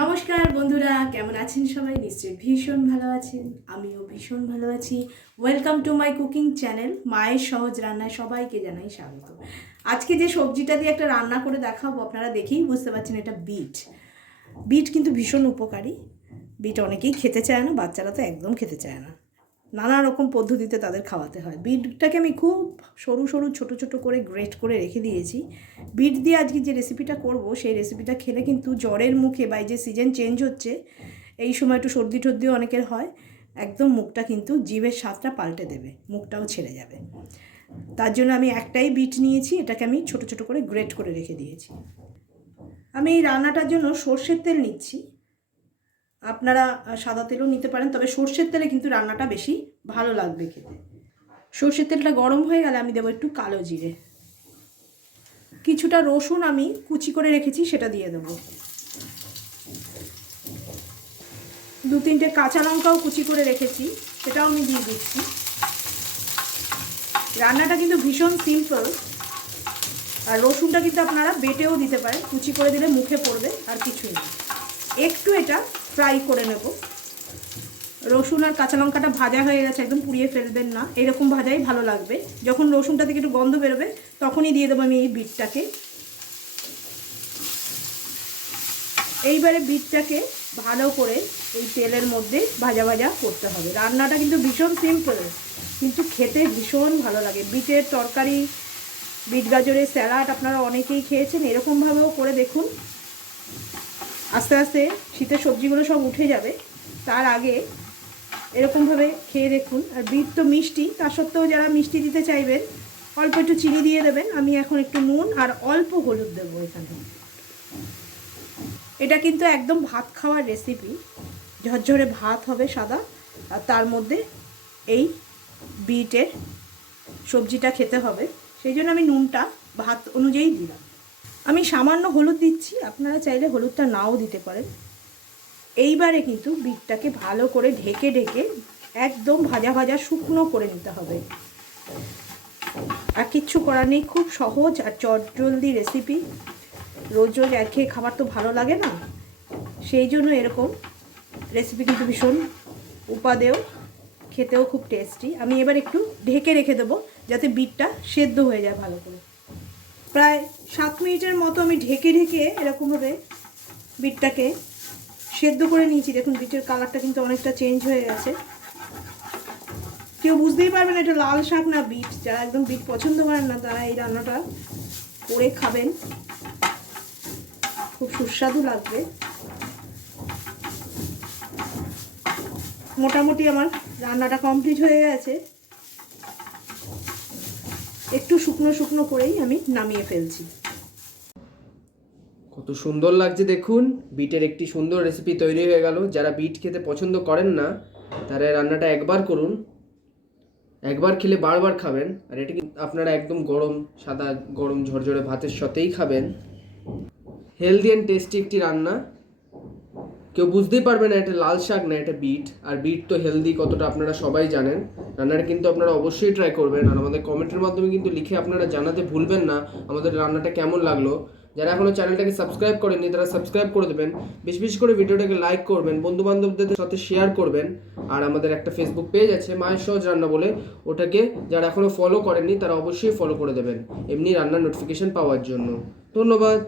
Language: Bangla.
নমস্কার বন্ধুরা, কেমন আছেন সবাই? নিশ্চয়ই ভীষণ ভালো আছেন। আমিও ভীষণ ভালো আছি। Welcome to my cooking channel মায়ের সহজ রান্নায় সবাইকে জানাই স্বাগত। আজকে যে সবজিটা দিয়ে একটা রান্না করে দেখাবো, আপনারা দেখেই বুঝতে পারছেন এটা বিট। বিট কিন্তু ভীষণ উপকারী। বিট অনেকেই খেতে চায় না, বাচ্চারা তো একদম খেতে চায় না। নানা রকম পদ্ধতিতে তাদের খাওয়াতে হয়। বিটটাকে আমি খুব সরু সরু ছোটো ছোটো করে গ্রেট করে রেখে দিয়েছি। বিট দিয়ে আজকে যে রেসিপিটা করব, সেই রেসিপিটা খেলে কিন্তু জ্বরের মুখে বা যে সিজন চেঞ্জ হচ্ছে এই সময় একটু সর্দি টর্দিও অনেকের হয়, একদম মুখটা কিন্তু জিভের স্বাদটা পাল্টে দেবে, মুখটাও ছেড়ে যাবে। তার জন্য আমি একটাই বিট নিয়েছি, এটাকে আমি ছোটো ছোটো করে গ্রেট করে রেখে দিয়েছি। আমি এই রান্নাটার জন্য সর্ষের তেল নিচ্ছি। আপনারা সাদা তেলও নিতে পারেন, তবে সর্ষের তেলে কিন্তু রান্নাটা বেশি ভালো লাগবে খেতে। সর্ষের তেলটা গরম হয়ে গেলে আমি দেবো একটু কালো জিরে, কিছুটা রসুন আমি কুচি করে রেখেছি সেটা দিয়ে দেবো, 2-3টে কাঁচা লঙ্কাও কুচি করে রেখেছি সেটাও আমি দিয়ে দিচ্ছি। রান্নাটা কিন্তু ভীষণ সিম্পল, আর রসুনটা কিন্তু আপনারা বেটেও দিতে পারেন, কুচি করে দিলে মুখে পড়বে আর কিছুই না। একটু এটা ফ্রাই করে নেব। রসুন আর কাঁচা লঙ্কাটা ভাজা হয়ে গেছে, একদম পুড়িয়ে ফেলবেন না, এরকম ভাজাই ভালো লাগবে। যখন রসুনটা থেকে একটু গন্ধ বেরোবে তখনই দিয়ে দেবো আমি এই বিটটাকে। এইবারে বিটটাকে ভালো করে এই তেলের মধ্যে ভাজা ভাজা করতে হবে। রান্নাটা কিন্তু ভীষণ সিম্পল, কিন্তু খেতে ভীষণ ভালো লাগে। বিটের তরকারি, বিট গাজরের স্যালাড আপনারা অনেকেই খেয়েছেন, এরকমভাবেও করে দেখুন। আস্তে আস্তে শীতের সবজিগুলো সব উঠে যাবে, তার আগে এরকমভাবে খেয়ে দেখুন। আর বিট তো মিষ্টি, তা সত্ত্বেও যারা মিষ্টি দিতে চাইবেন অল্প একটু চিনি দিয়ে দেবেন। আমি এখন একটু নুন আর অল্প হলুদ দেবো এখানে। এটা কিন্তু একদম ভাত খাওয়ার রেসিপি, ঝরঝরে ভাত হবে সাদা, আর তার মধ্যে এই বিটের সবজিটা খেতে হবে, সেই জন্য আমি নুনটা ভাত অনুযায়ী দিলাম। আমি সামান্য হলুদ দিচ্ছি, আপনারা চাইলে হলুদটা নাও দিতে পারেন। এইবারে কিন্তু বিটটাকে ভালো করে ঢেকে ঢেকে একদম ভাজা ভাজা শুকনো করে নিতে হবে। আর কিচ্ছু করার নেই, খুব সহজ আর চটজলদি রেসিপি। রোজ রোজ একঘেয়ে খাবার তো ভালো লাগে না, সেই জন্য এরকম রেসিপি কিন্তু ভীষণ উপাদেয়, খেতেও খুব টেস্টি। আমি এবার একটু ঢেকে রেখে দেবো যাতে বিটটা সেদ্ধ হয়ে যায় ভালো করে। প্রায় 7 মিনিটের মতো আমি ঢেকে ঢেকে এরকমভাবে বিটটাকে সেদ্ধ করে নিয়েছি। দেখুন বিটের কালারটা কিন্তু অনেকটা চেঞ্জ হয়ে গেছে। কেউ বুঝতেই পারবেন এটা লাল শাক না বিট। যারা একদম বিট পছন্দ করেন না তারা এই রান্নাটা করে খাবেন, খুব সুস্বাদু লাগবে। মোটামুটি আমার রান্নাটা কমপ্লিট হয়ে গেছে, একটু শুকনো শুকনো করেই আমি নামিয়ে ফেলছি। কত সুন্দর লাগছে দেখুন, বিটের একটি সুন্দর রেসিপি তৈরি হয়ে গেল। যারা বিট খেতে পছন্দ করেন না তারা রান্নাটা একবার করুন, একবার খেলে বারবার খাবেন। আর এটা কিন্তু আপনারা একদম গরম সাদা গরম ঝরঝরে ভাতের সাথেই খাবেন। হেলদি অ্যান্ড টেস্টি একটি রান্না, কেউ বুঝতেই পারবে না এটা লাল শাক না এটা বিট। আর বিট তো হেলদি কতটা আপনারা সবাই জানেন। রান্নাটা কিন্তু আপনারা অবশ্যই ট্রাই করবেন, আর আমাদের কমেন্টের মাধ্যমে কিন্তু লিখে আপনারা জানাতে ভুলবেন না আমাদের রান্নাটা কেমন লাগলো। যারা এখনও চ্যানেলটাকে সাবস্ক্রাইব করেননি তারা সাবস্ক্রাইব করে দেবেন, বেশি বেশি করে ভিডিওটাকে লাইক করবেন, বন্ধু বান্ধবদের সাথে শেয়ার করবেন। আর আমাদের একটা ফেসবুক পেজ আছে মায়ের সহজ রান্না বলে, ওটাকে যারা এখনও ফলো করেননি তারা অবশ্যই ফলো করে দেবেন এমনি রান্নার নোটিফিকেশন পাওয়ার জন্য। ধন্যবাদ।